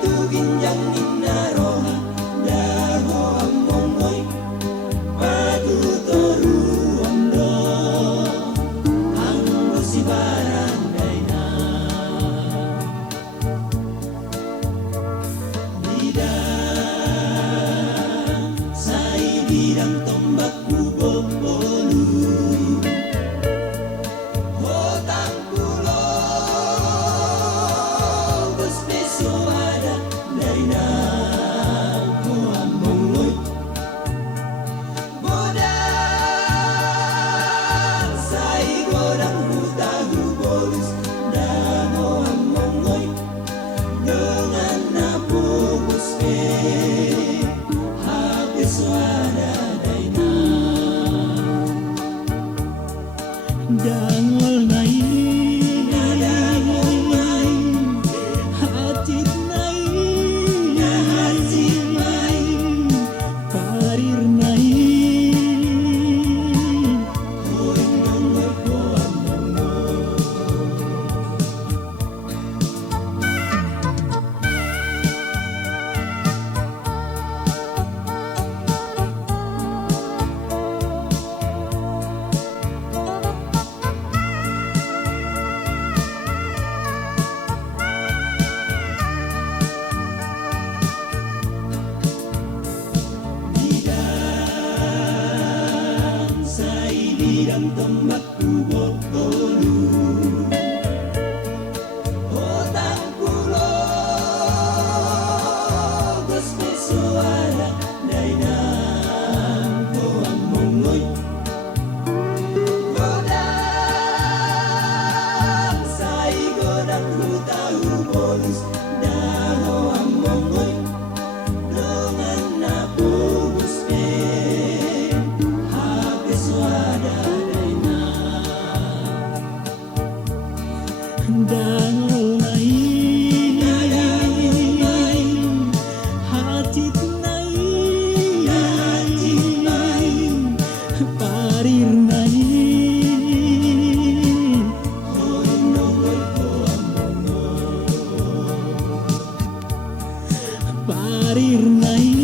tu ginjang ninaroha daho amongoy patu toru amdo anggo si barang daina bidang sai bidang tombak bubolu hotang pulo bus beso ada daina ko amongoy bodang sai godang hutagu bolus dano amongoy dengan napubus habis ada daina dangol nai nadangol mai hatit nai hati mai parir nai koin nongoy ko amongoy bidang sai bidang tombak bubolu hotang pulo gus beso ada daina ko amongoy godang sai godang hutahu bolus daho amongoy dengan napubus habis ada daina dangol nai nadangol mai hatit nai hati mai parir nai koin nongoy ko amongoy parir nai